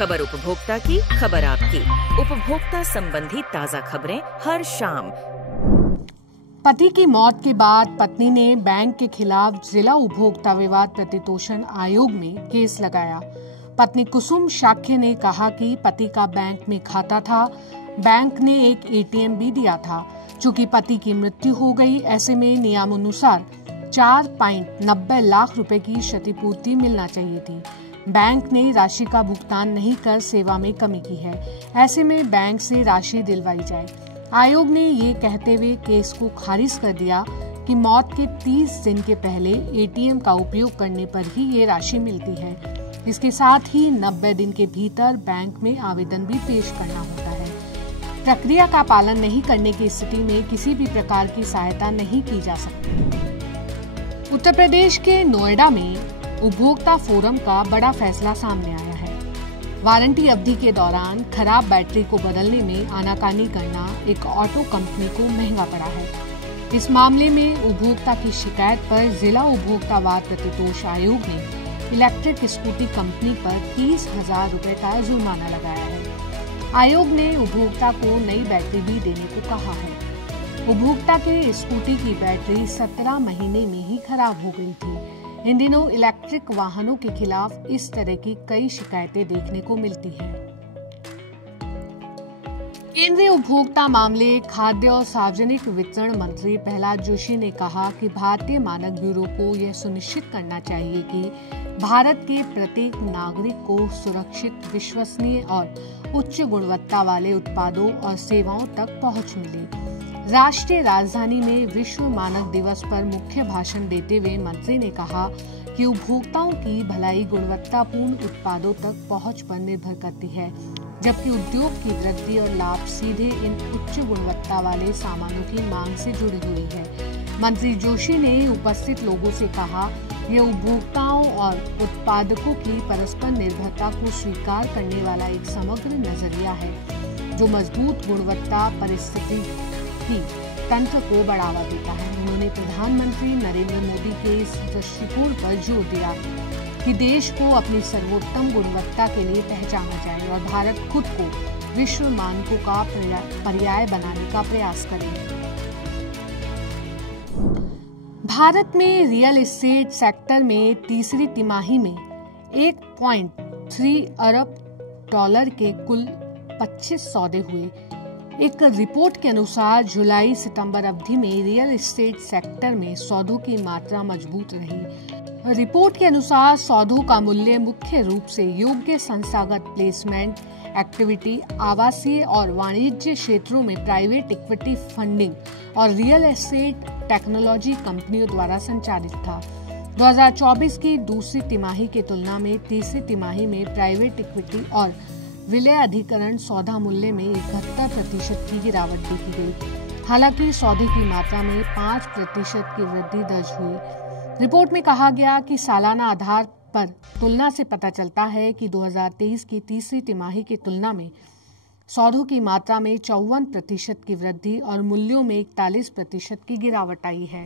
खबर उपभोक्ता की, खबर आपकी। उपभोक्ता संबंधी ताजा खबरें हर शाम। पति की मौत के बाद पत्नी ने बैंक के खिलाफ जिला उपभोक्ता विवाद प्रतितोषण आयोग में केस लगाया। पत्नी कुसुम शाक्य ने कहा कि पति का बैंक में खाता था, बैंक ने एक एटीएम भी दिया था। चूंकि पति की मृत्यु हो गई, ऐसे में नियमानुसार 4.90 लाख रुपए की क्षतिपूर्ति मिलना चाहिए थी। बैंक ने राशि का भुगतान नहीं कर सेवा में कमी की है। ऐसे में बैंक से राशि दिलवाई जाए। आयोग ने ये कहते हुए केस को खारिज कर दिया कि मौत के 30 दिन के पहले एटीएम का उपयोग करने पर ही ये राशि मिलती है। इसके साथ ही 90 दिन के भीतर बैंक में आवेदन भी पेश करना होता है। प्रक्रिया का पालन नहीं करने की स्थिति में किसी भी प्रकार की सहायता नहीं की जा सकती। उत्तर प्रदेश के नोएडा में उपभोक्ता फोरम का बड़ा फैसला सामने आया है। वारंटी अवधि के दौरान खराब बैटरी को बदलने में आनाकानी करना एक ऑटो कंपनी को महंगा पड़ा है। इस मामले में उपभोक्ता की शिकायत पर जिला उपभोक्ता वाद प्रतितोष आयोग ने इलेक्ट्रिक स्कूटी कंपनी पर 30,000 रुपए का जुर्माना लगाया है। आयोग ने उपभोक्ता को नई बैटरी भी देने को कहा है। उपभोक्ता के स्कूटी की बैटरी 17 महीने में ही खराब हो गई थी। इन दिनों इलेक्ट्रिक वाहनों के खिलाफ इस तरह की कई शिकायतें देखने को मिलती हैं। केंद्रीय उपभोक्ता मामले, खाद्य और सार्वजनिक वितरण मंत्री प्रहलाद जोशी ने कहा कि भारतीय मानक ब्यूरो को यह सुनिश्चित करना चाहिए कि भारत के प्रत्येक नागरिक को सुरक्षित, विश्वसनीय और उच्च गुणवत्ता वाले उत्पादों और सेवाओं तक पहुंच मिले। राष्ट्रीय राजधानी में विश्व मानक दिवस पर मुख्य भाषण देते हुए मंत्री ने कहा कि उपभोक्ताओं की भलाई गुणवत्तापूर्ण उत्पादों तक पहुंच पर निर्भर करती है, जबकि उद्योग की वृद्धि और लाभ सीधे इन उच्च गुणवत्ता वाले सामानों की मांग से जुड़ी हुई है। मंत्री जोशी ने उपस्थित लोगों से कहा, यह उपभोक्ताओं और उत्पादकों की परस्पर निर्भरता को स्वीकार करने वाला एक समग्र नजरिया है, जो मजबूत गुणवत्ता परिस्थिति तंत्र को बढ़ावा देता है। उन्होंने प्रधानमंत्री नरेंद्र मोदी के इस दृष्टिकोण पर जोर दिया कि देश को अपनी सर्वोत्तम गुणवत्ता के लिए पहचाना जाए और भारत खुद को विश्व मानकों का पर्याय बनाने का प्रयास करे। भारत में रियल एस्टेट सेक्टर में तीसरी तिमाही में 1.3 अरब डॉलर के कुल 25 सौदे हुए। एक रिपोर्ट के अनुसार जुलाई सितंबर अवधि में रियल एस्टेट सेक्टर में सौदों की मात्रा मजबूत रही। रिपोर्ट के अनुसार सौदों का मूल्य मुख्य रूप से योग्य संस्थागत प्लेसमेंट एक्टिविटी, आवासीय और वाणिज्य क्षेत्रों में प्राइवेट इक्विटी फंडिंग और रियल एस्टेट टेक्नोलॉजी कंपनियों द्वारा संचालित था। 2024 की दूसरी तिमाही की तुलना में तीसरी तिमाही में प्राइवेट इक्विटी और विलय अधिकरण सौदा मूल्य में 71% की गिरावट देखी गई। हालांकि सौदे की मात्रा में 5% की वृद्धि दर्ज हुई। रिपोर्ट में कहा गया कि सालाना आधार पर तुलना से पता चलता है कि 2023 की तीसरी तिमाही की तुलना में सौदों की मात्रा में 54% की वृद्धि और मूल्यों में 41% की गिरावट आई है।